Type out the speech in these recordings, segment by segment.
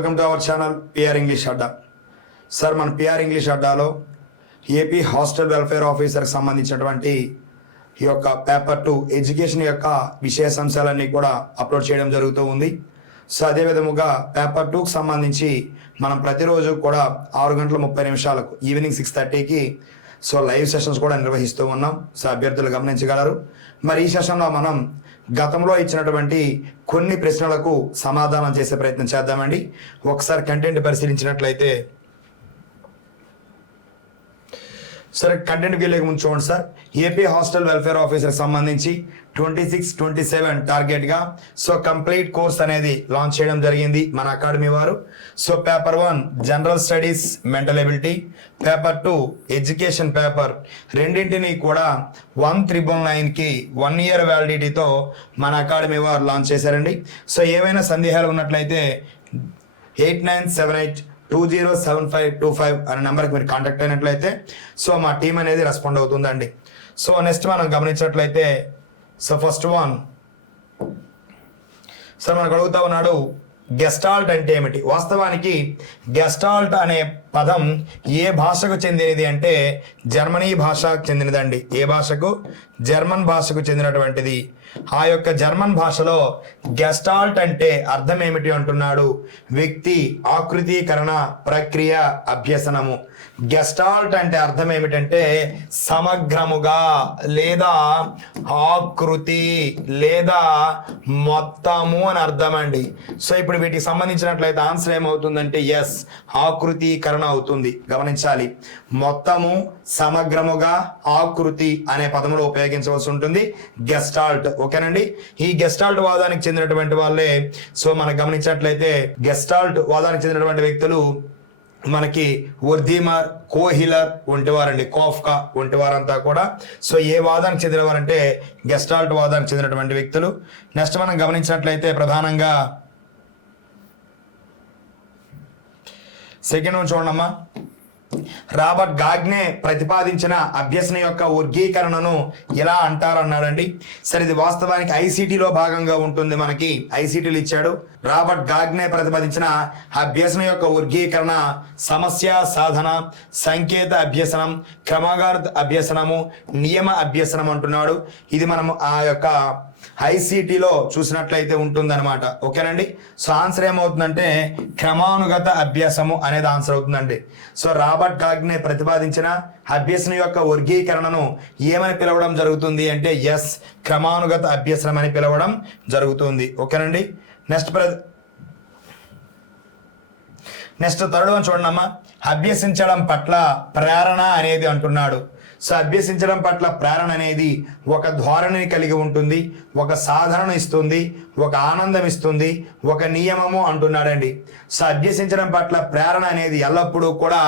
Welcome to our channel PR English Adda. Sir మన PR English అడ్డాలో AP hostel welfare ఆఫీసర్కి సంబంధించినటువంటి ఈ యొక్క పేపర్ 2 ఎడ్యుకేషన్ యొక్క విశేషాంశాలన్నీ కూడా అప్లోడ్ చేయడం జరుగుతూ ఉంది. సో అదేవిధముగా పేపర్ 2కి సంబంధించి మనం ప్రతిరోజు కూడా 6:30 ఈవినింగ్ 6:30కి సో లైవ్ సెషన్స్ కూడా నిర్వహిస్తూ ఉన్నాం. సో అభ్యర్థులు గమనించగలరు. మరి ఈ సెషన్లో మనం గతంలో ఇచ్చినటువంటి కొన్ని ప్రశ్నలకు సమాధానం చేసే ప్రయత్నం చేద్దామండి. ఒకసారి కంటెంట్ పరిశీలించినట్లయితే సరే కంటెంట్కి వెళ్ళే ముందు చూడండి sir. AP hostel welfare officer సంబంధించి 26-27 టార్గెట్గా సో కంప్లీట్ కోర్స్ అనేది లాంచ్ చేయడం జరిగింది మన అకాడమీ వారు. So paper 1 general studies mental ability, paper 2 education paper రెండింటినీ కూడా 1,999కి 1 year వ్యాలిడిటీతో మన అకాడమీ వారు లాంచ్ చేశారండి. సో ఏమైనా సందేహాలు ఉన్నట్లయితే 8978207525 అనే నెంబర్కి మీరు కాంటాక్ట్ అయినట్లయితే సో మా టీం అనేది రెస్పాండ్ అవుతుందండి. సో నెక్స్ట్ మనం గమనించినట్లయితే సో ఫస్ట్ వన్ సార్ మనకు అడుగుతా ఉన్నాడు గెస్టాల్ట్ అంటే ఏమిటి. వాస్తవానికి గెస్టాల్ట్ అనే పదం ఏ భాషకు చెందినది అంటే జర్మనీ భాషకు చెందినదండి. ఏ భాషకు? జర్మన్ భాషకు చెందినటువంటిది. ఆ యొక్క జర్మన్ భాషలో గెస్టాల్ట్ అంటే అర్థం ఏమిటి అంటున్నాడు, వ్యక్తి ఆకృతీకరణ ప్రక్రియ అభ్యసనము. గెస్టాల్ట్ అంటే అర్థం ఏమిటంటే సమగ్రముగా లేదా ఆకృతి లేదా మొత్తము అని అర్థం అండి. సో ఇప్పుడు వీటికి సంబంధించినట్లయితే ఆన్సర్ ఏమవుతుందంటే ఎస్, ఆకృతీకరణ అవుతుంది. గమనించాలి, మొత్తము, సమగ్రముగా, ఆకృతి అనే పదములు ఉపయోగించవలసి ఉంటుంది గెస్టాల్ట్. ఓకేనండి. ఈ గెస్టాల్ట్ వాదానికి చెందినటువంటి వాళ్ళే సో మనకు గమనించినట్లయితే గెస్టాల్ట్ వాదానికి చెందినటువంటి వ్యక్తులు మనకి వర్ధీమర్, కోహిలర్ వంటివారండి, కోఫ్కా వంటివారంతా కూడా సో ఏ వాదానికి చెందినవారంటే గెస్టాల్ట్ వాదానికి చెందినటువంటి వ్యక్తులు. నెక్స్ట్ మనం గమనించినట్లయితే ప్రధానంగా సెకండ్ చూడమ్మా. రాబర్ట్ గాగ్నే ప్రతిపాదించిన అభ్యసన యొక్క వర్గీకరణను ఎలా అంటారన్నాడండి. సరే ఇది వాస్తవానికి ఐసీటీలో భాగంగా ఉంటుంది. మనకి ఐసీటీలు ఇచ్చాడు. రాబర్ట్ గాగ్నే ప్రతిపాదించిన అభ్యసన యొక్క వర్గీకరణ సమస్య సాధన, సంకేత అభ్యసనం, క్రమాగార అభ్యసనము, నియమ అభ్యసనం అంటున్నాడు. ఇది మనము ఆ యొక్క ఐసీటీలో చూసినట్లయితే ఉంటుందన్నమాట. ఓకేనండి. సో ఆన్సర్ ఏమవుతుందంటే క్రమానుగత అభ్యాసము అనేది ఆన్సర్ అవుతుందండి. సో రాబర్ట్ గాగ్నే ప్రతిపాదించిన అభ్యసన యొక్క వర్గీకరణను ఏమని పిలవడం జరుగుతుంది అంటే ఎస్, క్రమానుగత అభ్యసనం అని పిలవడం జరుగుతుంది. ఓకేనండి. నెక్స్ట్ థర్డ్ వన్ చూడండి అమ్మా. అభ్యసించడం పట్ల ప్రేరణ అనేది అంటున్నాడు. సో అభ్యసించడం పట్ల ప్రేరణ అనేది ఒక ధోరణిని కలిగి ఉంటుంది, ఒక సాధనను ఇస్తుంది, ఒక ఆనందం ఇస్తుంది, ఒక నియమము అంటున్నాడండి. సో అభ్యసించడం పట్ల ప్రేరణ అనేది ఎల్లప్పుడూ కూడా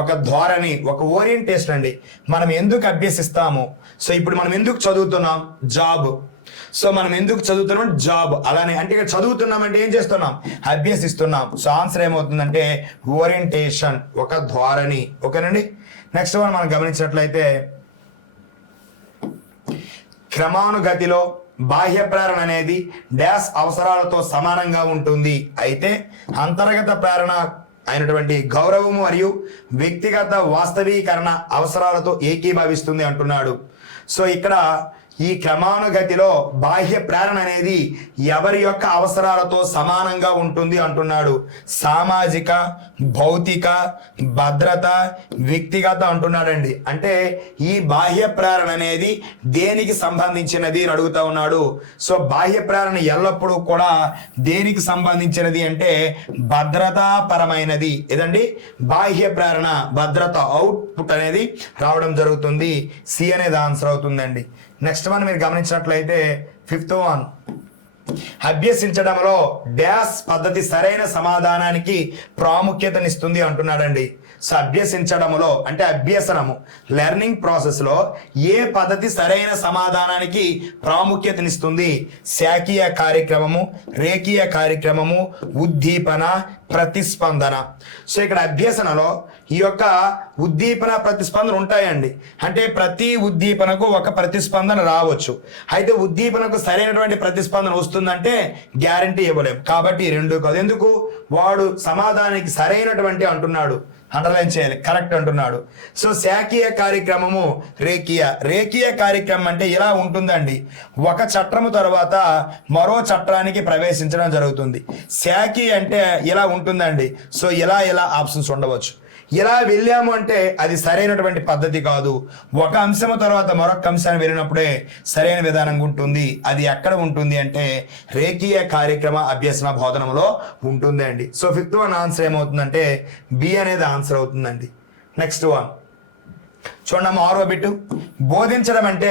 ఒక ధోరణి, ఒక ఓరియంటేషన్ అండి. మనం ఎందుకు అభ్యసిస్తాము? సో ఇప్పుడు మనం ఎందుకు చదువుతున్నాం? జాబ్. సో మనం ఎందుకు చదువుతున్నాం? జాబ్. అలానే అంటే ఇక్కడ చదువుతున్నామంటే ఏం చేస్తున్నాం? అభ్యసిస్తున్నాం. సో ఆన్సర్ ఏమవుతుందంటే ఓరియంటేషన్, ఒక ధోరణి. ఓకేనండి. నెక్స్ట్ వన్ మనం గమనించినట్లయితే క్రమానుగతిలో బాహ్య ప్రేరణ అనేది డాష్ అవసరాలతో సమానంగా ఉంటుంది. అయితే అంతర్గత ప్రేరణ అయినటువంటి గౌరవము మరియు వ్యక్తిగత వాస్తవీకరణ అవసరాలతో ఏకీభవిస్తుంది అంటున్నాడు. సో ఇక్కడ ఈ క్రమానుగతిలో బాహ్య ప్రేరణ అనేది ఎవరి యొక్క అవసరాలతో సమానంగా ఉంటుంది అంటున్నాడు. సామాజిక, భౌతిక, భద్రత, వ్యక్తిగత అంటున్నాడండి. అంటే ఈ బాహ్య ప్రేరణ అనేది దేనికి సంబంధించినది అని అడుగుతా ఉన్నాడు. సో బాహ్య ప్రేరణ ఎల్లప్పుడూ కూడా దేనికి సంబంధించినది అంటే భద్రతాపరమైనది. ఏదండి? బాహ్య ప్రేరణ, భద్రత, అవుట్పుట్ అనేది రావడం జరుగుతుంది. సి అనేది ఆన్సర్ అవుతుందండి. నెక్స్ట్ వన్ మీరు గమనించినట్లయితే ఫిఫ్త్ వన్, అభ్యసించడంలో డాష్ పద్ధతి సరైన సమాధానానికి ప్రాముఖ్యతనిస్తుంది అంటున్నాడండి. సో అభ్యసించడంలో అంటే అభ్యసనము, లెర్నింగ్ ప్రాసెస్లో ఏ పద్ధతి సరైన సమాధానానికి ప్రాముఖ్యతనిస్తుంది? శాఖీయ కార్యక్రమము, రేఖీయ కార్యక్రమము, ఉద్దీపన, ప్రతిస్పందన. సో ఇక్కడ అభ్యసనలో ఈ యొక్క ఉద్దీపన ప్రతిస్పందన ఉంటాయండి. అంటే ప్రతి ఉద్దీపనకు ఒక ప్రతిస్పందన రావచ్చు. అయితే ఉద్దీపనకు సరైనటువంటి ప్రతిస్పందన వస్తుందంటే గ్యారంటీ ఇవ్వలేము. కాబట్టి రెండు కాదు. ఎందుకు? వాడు సమాధానానికి సరైనటువంటి అంటున్నాడు, అండర్లైన్ చేయాలి, కరెక్ట్ అంటున్నాడు. సో శాఖీయ కార్యక్రమము రేఖీయ కార్యక్రమం అంటే ఇలా ఉంటుందండి. ఒక చట్టము తర్వాత మరో చట్టానికి ప్రవేశించడం జరుగుతుంది. శాఖీయ అంటే ఇలా ఉంటుందండి. సో ఇలా ఆప్షన్స్ ఉండవచ్చు. ఇలా వెళ్ళాము అంటే అది సరైనటువంటి పద్ధతి కాదు. ఒక అంశము తర్వాత మరొక అంశాన్ని వెళ్ళినప్పుడే సరైన విధానంగా ఉంటుంది. అది ఎక్కడ ఉంటుంది అంటే రేఖీయ కార్యక్రమ అభ్యసన బోధనలో ఉంటుంది అండి. సో 5th వన్ ఆన్సర్ ఏమవుతుందంటే బి అనేది ఆన్సర్ అవుతుందండి. నెక్స్ట్ వన్ చూడమ్మా, 6వ బిట్టు. బోధించడం అంటే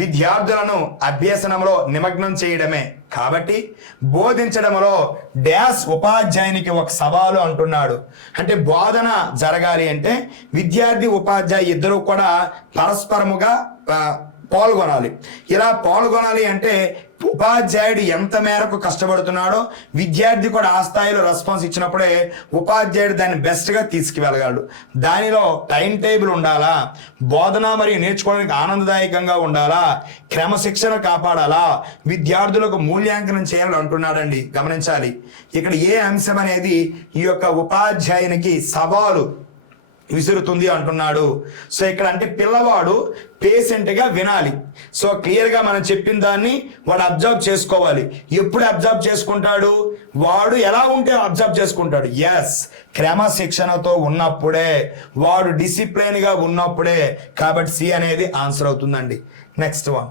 విద్యార్థులను అభ్యసనంలో నిమగ్నం చేయడమే. కాబట్టి బోధించడంలో డ్యాష్ ఉపాధ్యాయునికి ఒక సవాలు అంటున్నాడు. అంటే బోధన జరగాలి అంటే విద్యార్థి ఉపాధ్యాయు ఇద్దరు కూడా పరస్పరముగా పాల్గొనాలి. ఇలా పాల్గొనాలి అంటే ఉపాధ్యాయుడు ఎంత మేరకు కష్టపడుతున్నాడో విద్యార్థి కూడా ఆ స్థాయిలో రెస్పాన్స్ ఇచ్చినప్పుడే ఉపాధ్యాయుడు దాన్ని బెస్ట్గా తీసుకువెళ్ళగలడు. దానిలో టైం టేబుల్ ఉండాలా, బోధన మరియు నేర్చుకోవడానికి ఆనందదాయకంగా ఉండాలా, క్రమశిక్షణ కాపాడాలా, విద్యార్థులకు మూల్యాంకనం చేయాలని అంటున్నాడండి. గమనించాలి, ఇక్కడ ఏ అంశం అనేది ఈ యొక్క ఉపాధ్యాయునికి సవాలు విసురుతుంది అంటున్నాడు. సో ఇక్కడ అంటే పిల్లవాడు పేషెంట్గా వినాలి. సో క్లియర్గా మనం చెప్పిన దాన్ని వాడు అబ్జర్వ్ చేసుకోవాలి. ఎప్పుడు అబ్జర్వ్ చేసుకుంటాడు? వాడు ఎలా ఉంటే అబ్జర్వ్ చేసుకుంటాడు. ఎస్, క్రమశిక్షణతో ఉన్నప్పుడే, వాడు డిసిప్లైన్గా ఉన్నప్పుడే. కాబట్టి సి అనేది ఆన్సర్ అవుతుందండి. నెక్స్ట్ వన్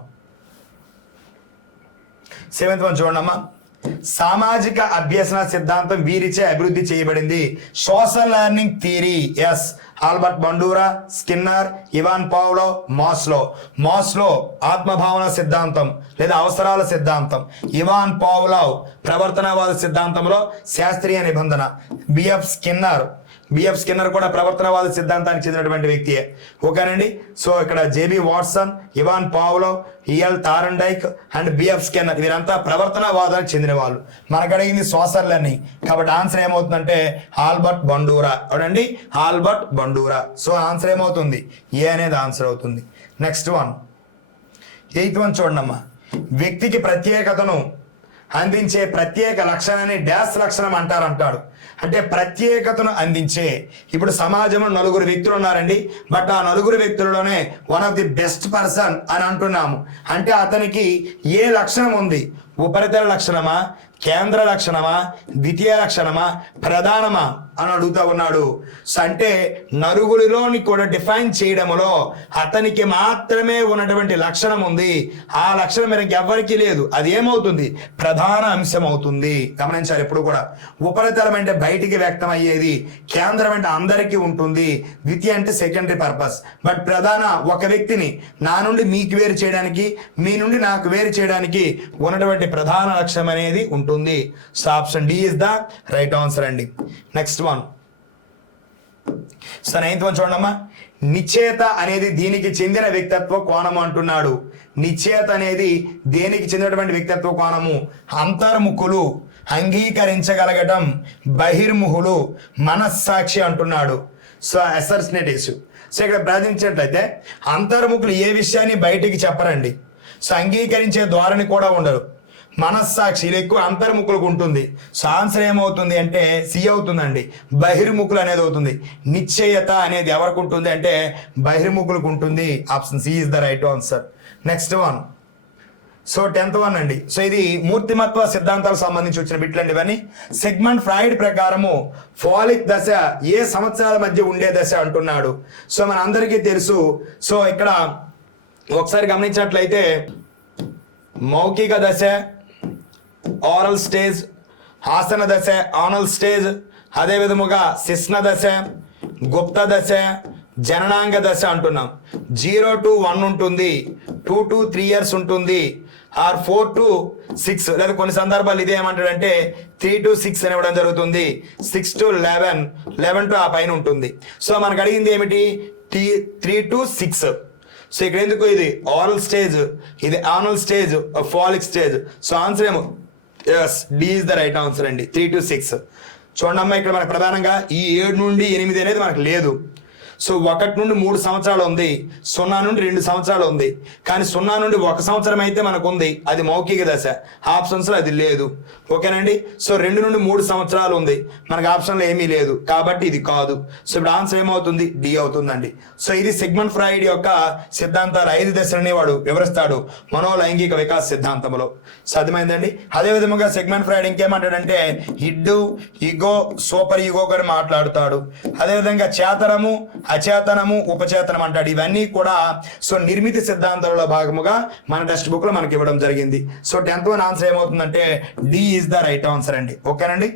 7th వన్ చూడండమ్మా. సామాజిక అభ్యసన సిద్ధాంతం వీరిచే అభివృద్ధి చేయబడింది. Social learning theory. Yes, Albert Bandura, Skinner, Ivan Pavlov, Maslow ఆత్మభావన సిద్ధాంతం లేదా అవసరాల సిద్ధాంతం, ఇవాన్ పావ్లో ప్రవర్తనవాద సిద్ధాంతంలో శాస్త్రీయ నిబంధన, బిఎఫ్ స్కిన్నర్ కూడా ప్రవర్తనవాద సిద్ధాంతానికి చెందినటువంటి వ్యక్తియే. ఓకేనండి. సో ఇక్కడ JB Watson, Ivan Pavlov, EL Thorndike and BF Skinner వీరంతా ప్రవర్తనవాదానికి చెందిన వాళ్ళు. మనకు అడిగింది సోషల్ లెర్నింగ్ కాబట్టి ఆన్సర్ ఏమవుతుందంటే ఆల్బర్ట్ బండూరా. అవునండి, ఆల్బర్ట్ బండూరా. సో ఆన్సర్ ఏమవుతుంది? ఏ అనేది ఆన్సర్ అవుతుంది. నెక్స్ట్ వన్ 8th వన్ చూడండమ్మా. వ్యక్తికి ప్రత్యేకతను అందించే ప్రత్యేక లక్షణాన్ని డాష్ లక్షణం అంటాడు. అంటే ప్రత్యేకతను అందించే, ఇప్పుడు సమాజంలో 4 వ్యక్తులు ఉన్నారండి. బట్ ఆ 4 వ్యక్తులలోనే one of the best person అని అంటున్నాము. అంటే అతనికి ఏ లక్షణం ఉంది? ఉపరితల లక్షణమా, కేంద్ర లక్షణమా, ద్వితీయ లక్షణమా, ప్రధానమా అని అడుగుతా ఉన్నాడు. సో అంటే నలుగురిలోని కూడా డిఫైన్ చేయడంలో అతనికి మాత్రమే ఉన్నటువంటి లక్షణం ఉంది. ఆ లక్షణం మనకి ఎవరికి లేదు. అది ఏమవుతుంది? ప్రధాన అంశం అవుతుంది. గమనించాలి ఎప్పుడు కూడా. ఉపరితలం అంటే బయటికి వ్యక్తం అయ్యేది, కేంద్రం అంటే అందరికీ ఉంటుంది, ద్వితీయ అంటే సెకండరీ పర్పస్. బట్ ప్రధాన ఒక వ్యక్తిని నా నుండి మీకు వేరు చేయడానికి, మీ నుండి నాకు వేరు చేయడానికి ఉన్నటువంటి ప్రధాన లక్ష్యం అనేది ఉంటుంది. So option D is the right answer అండి. Next one. So 9th one చూడమ్మా. నిశ్చేత అనేది దీనికి చెందిన వ్యక్తిత్వ కోణము అంటున్నాడు. నిశ్చేత అనేది దేనికి చెందినటువంటి వ్యక్తిత్వ కోణము? అంతర్ముఖులు, అంగీకరించగలగటం, బహిర్ముఖులు, మనస్సాక్షి అంటున్నాడు. సో అసర్సినేటివ్స్. సో ఇక్కడ ప్రార్థించినట్లయితే అంతర్ముఖులు ఏ విషయాన్ని బయటికి చెప్పరండి. సో అంగీకరించే ధోరణి కూడా ఉండరు. మనస్సాక్షి ఎక్కువ అంతర్ముఖులకు ఉంటుంది. సో ఆన్సర్ ఏమవుతుంది అంటే సి అవుతుందండి. బహిర్ముఖులు అనేది అవుతుంది. నిశ్చయత అనేది ఎవరికి ఉంటుంది అంటే బహిర్ముఖులకు ఉంటుంది. Option C is the right answer. Next one. So 10th one అండి. సో ఇది మూర్తిమత్వ సిద్ధాంతాలకు సంబంధించి వచ్చిన బిట్లండి ఇవన్నీ. సిగ్మండ్ ఫ్రాయిడ్ ప్రకారము ఫాలిక్ దశ ఏ సంవత్సరాల మధ్య ఉండే దశ అంటున్నాడు. సో మన అందరికీ తెలుసు. సో ఇక్కడ ఒకసారి గమనించినట్లయితే మౌఖిక దశ, ఓరల్ స్టేజ్, ఆసన దశ, ఆనల్ స్టేజ్, అదే విధముగా శిశ్న దశ, గుప్త దశ, జననాంగ దశ అంటున్నాం. 0 to 1 ఉంటుంది, 2 to 3 years ఉంటుంది, ఆర్ 4 to 6 లేదా కొన్ని సందర్భాలు ఇదే ఏమంటాడంటే 3 to 6 అని ఇవ్వడం జరుగుతుంది. 6 to 11 to ఆ పైన ఉంటుంది. సో మనకు అడిగింది ఏమిటి? 3 to 6. సో ఇక్కడ ఎందుకు? ఇది ఓరల్ స్టేజ్, ఇది anal stage, phallic stage. So answer ఏమో yes D is the right answer అండి. 3 to 6. చూడండి అమ్మా, ఇక్కడ మనకు ప్రధానంగా ఈ 7 నుండి 8 అనేది మనకు లేదు. సో 1 నుండి 3 సంవత్సరాలు ఉంది, 0 నుండి 2 సంవత్సరాలు ఉంది. కానీ 0 నుండి 1 సంవత్సరం అయితే మనకు ఉంది, అది మౌఖిక దశ, ఆప్షన్స్లో అది లేదు. ఓకేనండి. సో 2 నుండి 3 సంవత్సరాలు ఉంది, మనకు ఆప్షన్లో ఏమీ లేదు, కాబట్టి ఇది కాదు. సో ఇప్పుడు ఆన్సర్ ఏమవుతుంది? డి అవుతుందండి. సో ఇది సిగ్మండ్ ఫ్రాయిడ్ యొక్క సిద్ధాంతాలు 5 దశలని వాడు వివరిస్తాడు మనోలైంగిక వికాస సిద్ధాంతంలో. సాధ్యమైందండి. అదేవిధంగా సిగ్మండ్ ఫ్రాయిడ్ ఇంకేమంటాడంటే ఇడ్డు, ఇగో, సూపర్ ఈగో అని మాట్లాడుతాడు. అదేవిధంగా చేతనము, అచేతనము, ఉపచేతనం అంటాడు. ఇవన్నీ కూడా సో నిర్మితి సిద్ధాంతంలో భాగముగా మన టెక్స్ట్ బుక్ లో మనకి ఇవ్వడం జరిగింది. సో 10th వన్ ఆన్సర్ ఏమవుతుందంటే D is the right answer అండి. ఓకేనండి.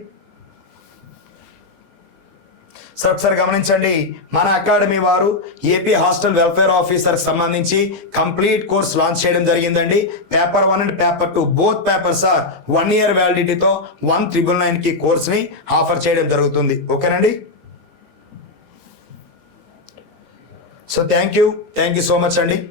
సార్ ఒకసారి గమనించండి, మన అకాడమీ వారు ఏపీ హాస్టల్ వెల్ఫేర్ ఆఫీసర్ సంబంధించి కంప్లీట్ కోర్స్ లాంచ్ చేయడం జరిగిందండి. Paper 1 and paper 2 both papers are 1 year వ్యాలిడిటీతో 1999 కోర్స్ని ఆఫర్ చేయడం జరుగుతుంది. ఓకేనండి. So thank you so much అండి.